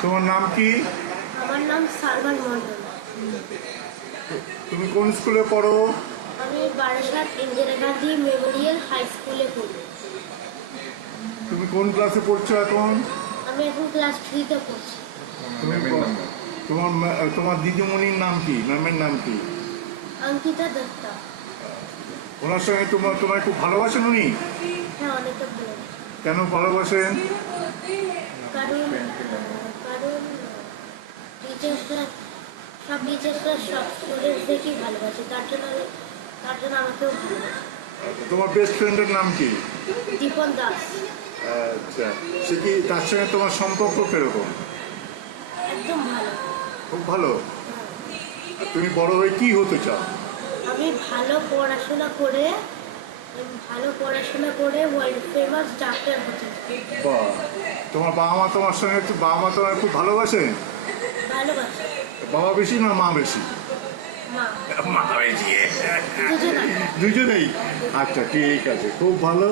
তোমার নাম কি? আমার নাম সালমান মন্ডল তুমি কোন স্কুলে পড়ো? আমি বারাসাত ইন্দিরা গান্ধী মেমোরিয়াল হাই স্কুলে পড়ি। তুমি কোন ক্লাসে পড়ছো এখন? আমি এখন ক্লাস থ্রিতে পড়ছি। তোমার তোমার দিদিমণির নাম কি? ম্যামের নাম কি? অঙ্কিতা দত্তা। ওনার সঙ্গে তোমার তোমার খুব ভালোবাসেন উনি? হ্যাঁ অনেকটা ভালো। কেন ভালোবাসেন? কারণ সব টিচার্সরা সব ভালোবাসে তার জন্য তার জন্য আমাকেও ভালোবাসে। তোমার বেস্ট ফ্রেন্ডের নাম কি? দীপন দাস। আচ্ছা সে কি তার সঙ্গে তোমার সম্পর্ক কীরকম? একদম ভালো। খুব ভালো? তুমি বড় হয়ে কি হতে চাও? আমি ভালো পড়াশোনা করে ভালো পড়াশোনা করে ওয়ার্ল্ড ফেমাস ডাক্তার হতে চাই। বাহ তোমার বাবা মা তোমার সঙ্গে একটু বাবা মা তোমার খুব ভালোবাসে ভালোবাসি? বাবা বেশি না মা বেশি? মা। মা বেশি। দুজনেই। আচ্ছা ঠিক আছে খুব ভালো।